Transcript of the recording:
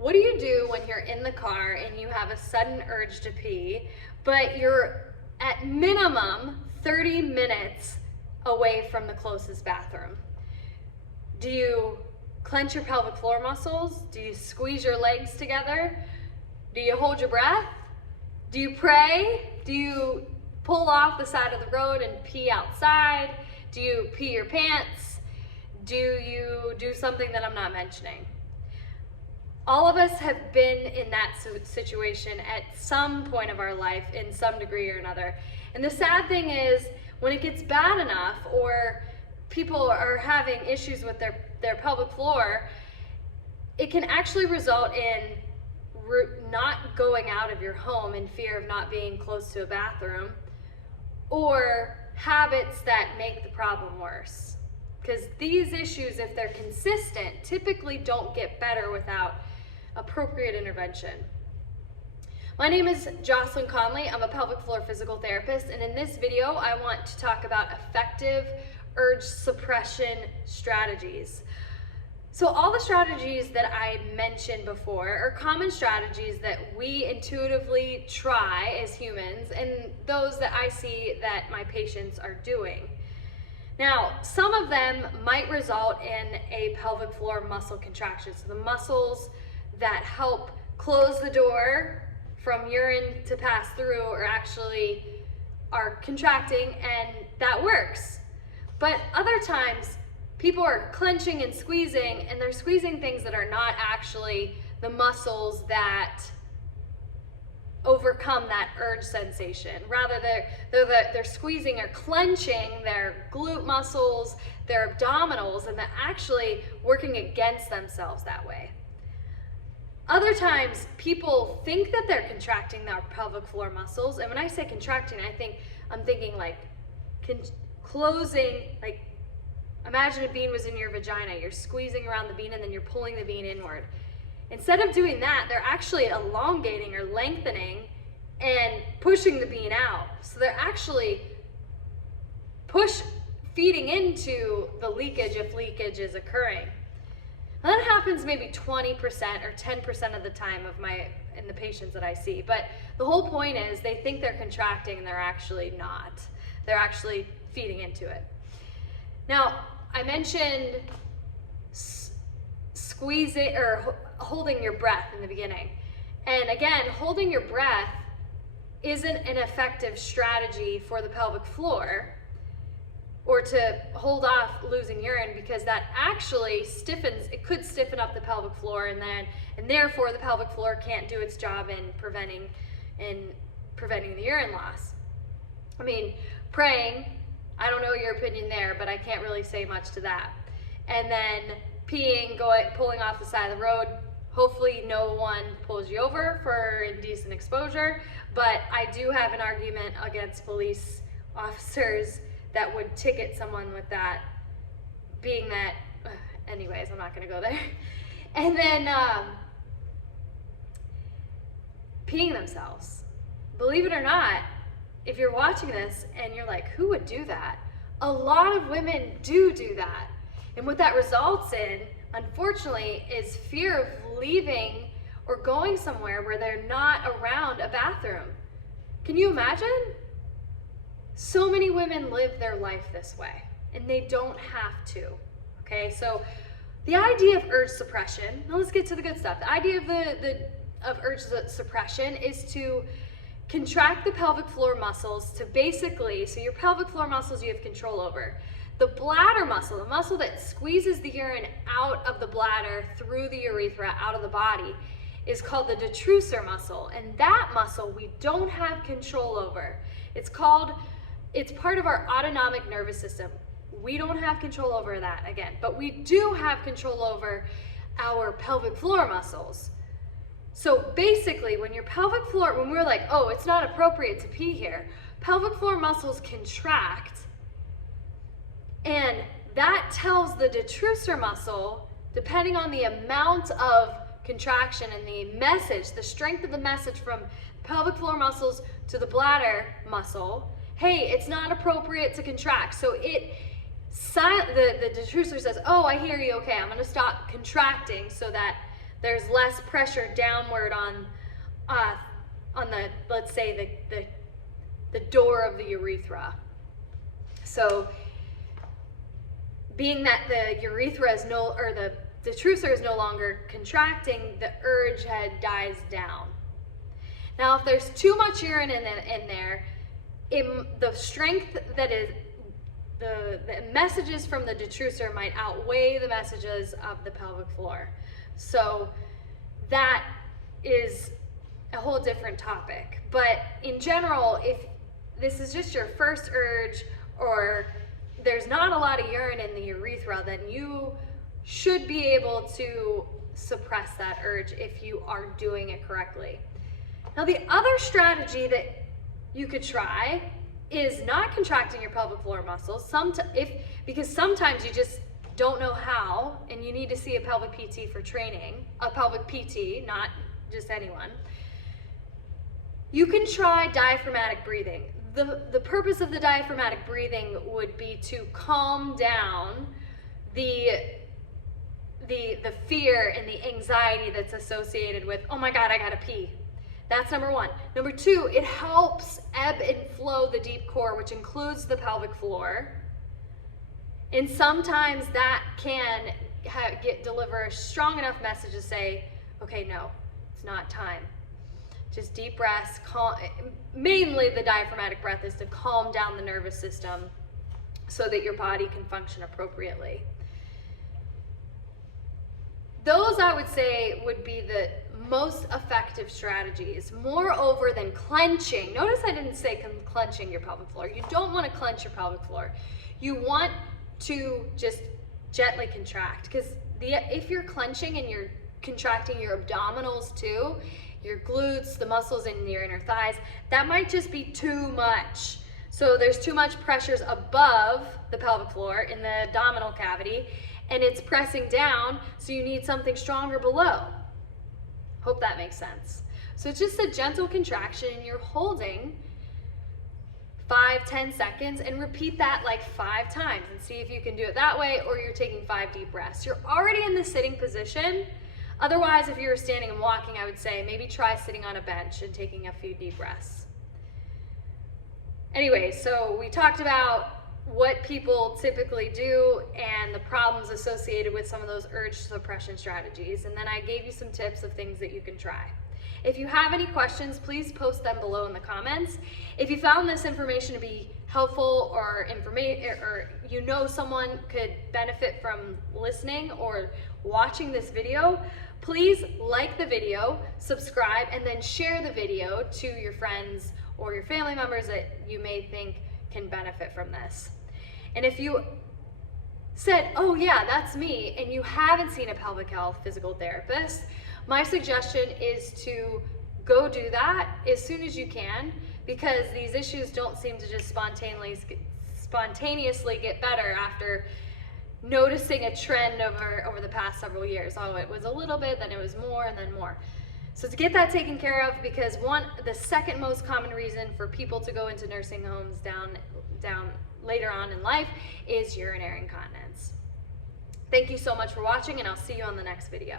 What do you do when you're in the car and you have a sudden urge to pee, but you're at minimum 30 minutes away from the closest bathroom? Do you clench your pelvic floor muscles? Do you squeeze your legs together? Do you hold your breath? Do you pray? Do you pull off the side of the road and pee outside? Do you pee your pants? Do you do something that I'm not mentioning? All of us have been in that situation at some point of our life in some degree or another. And the sad thing is, when it gets bad enough or people are having issues with their pelvic floor, it can actually result in not going out of your home in fear of not being close to a bathroom, or habits that make the problem worse. Because these issues, if they're consistent, typically don't get better without appropriate intervention. My name is Jocelyn Conley. I'm a pelvic floor physical therapist, and in this video I want to talk about effective urge suppression strategies. So all the strategies that I mentioned before are common strategies that we intuitively try as humans, and those that I see that my patients are doing. Now, some of them might result in a pelvic floor muscle contraction. So the muscles that help close the door from urine to pass through are contracting, and that works. But other times, people are clenching and squeezing, and they're squeezing things that are not actually the muscles that overcome that urge sensation. Rather, they're squeezing or clenching their glute muscles, their abdominals, and they're actually working against themselves that way. Other times, people think that they're contracting their pelvic floor muscles, and when I say contracting, I'm thinking like closing, like imagine a bean was in your vagina. You're squeezing around the bean and then you're pulling the bean inward. Instead of doing that, they're actually elongating or lengthening and pushing the bean out. So they're actually feeding into the leakage if leakage is occurring. And that happens maybe 20% or 10% of the time in the patients that I see. But the whole point is they think they're contracting and they're actually not. They're actually feeding into it. Now, I mentioned squeezing or holding your breath in the beginning. And again, holding your breath isn't an effective strategy for the pelvic floor, or to hold off losing urine, because that actually could stiffen up the pelvic floor, and therefore the pelvic floor can't do its job in preventing the urine loss. I mean, praying, I don't know your opinion there, but I can't really say much to that. And then peeing, pulling off the side of the road, hopefully no one pulls you over for indecent exposure, but I do have an argument against police officers that would ticket someone with that, being that, anyways, I'm not gonna go there. And then peeing themselves. Believe it or not, if you're watching this and you're like, who would do that? A lot of women do that. And what that results in, unfortunately, is fear of leaving or going somewhere where they're not around a bathroom. Can you imagine? So many women live their life this way, and they don't have to, okay? So the idea of urge suppression, now let's get to the good stuff. The idea of urge suppression is to contract the pelvic floor muscles to basically, so your pelvic floor muscles you have control over. The bladder muscle, the muscle that squeezes the urine out of the bladder through the urethra, out of the body, is called the detrusor muscle, and that muscle we don't have control over. It's part of our autonomic nervous system. We don't have control over that, again, but we do have control over our pelvic floor muscles. So basically, when we're like, oh, it's not appropriate to pee here, pelvic floor muscles contract, and that tells the detrusor muscle, depending on the amount of contraction and the strength of the message from pelvic floor muscles to the bladder muscle, hey, it's not appropriate to contract. So the detrusor says, oh, I hear you, okay, I'm gonna stop contracting so that There's less pressure downward on the, let's say, the door of the urethra. So being that the urethra is the detrusor is no longer contracting, the urge head dies down. Now, if there's too much urine in there, the strength that is, the messages from the detrusor might outweigh the messages of the pelvic floor. So that is a whole different topic. But in general, if this is just your first urge, or there's not a lot of urine in the urethra, then you should be able to suppress that urge if you are doing it correctly. Now, the other strategy that you could try is not contracting your pelvic floor muscles, because sometimes you just don't know how, and you need to see a pelvic PT for training, a pelvic PT, not just anyone. You can try diaphragmatic breathing. The purpose of the diaphragmatic breathing would be to calm down the fear and the anxiety that's associated with, oh my God, I gotta pee. That's number one. Number two, it helps ebb and flow the deep core, which includes the pelvic floor. And sometimes that can deliver a strong enough message to say, okay, no, it's not time. Just deep breaths. Mainly the diaphragmatic breath is to calm down the nervous system so that your body can function appropriately. Those, I would say, would be the most effective strategies, moreover than clenching. Notice I didn't say clenching your pelvic floor. You don't want to clench your pelvic floor. You want to just gently contract, because if you're clenching and you're contracting your abdominals too, your glutes, the muscles in your inner thighs, that might just be too much. So there's too much pressures above the pelvic floor in the abdominal cavity, and it's pressing down, so you need something stronger below. Hope that makes sense. So it's just a gentle contraction, and you're holding 5-10 seconds, and repeat that like 5 times and see if you can do it that way, or you're taking 5 deep breaths. You're already in the sitting position. Otherwise, if you were standing and walking, I would say maybe try sitting on a bench and taking a few deep breaths. Anyway, so we talked about what people typically do and the problems associated with some of those urge suppression strategies, and then I gave you some tips of things that you can try. If you have any questions, please post them below in the comments. If you found this information to be helpful, or you know someone could benefit from listening or watching this video, please like the video, subscribe, and then share the video to your friends or your family members that you may think can benefit from this. And if you said, oh yeah, that's me, and you haven't seen a pelvic health physical therapist, my suggestion is to go do that as soon as you can, because these issues don't seem to just spontaneously get better after noticing a trend over the past several years. Oh, it was a little bit, then it was more, and then more. So to get that taken care of, because the second most common reason for people to go into nursing homes down later on in life is urinary incontinence. Thank you so much for watching, and I'll see you on the next video.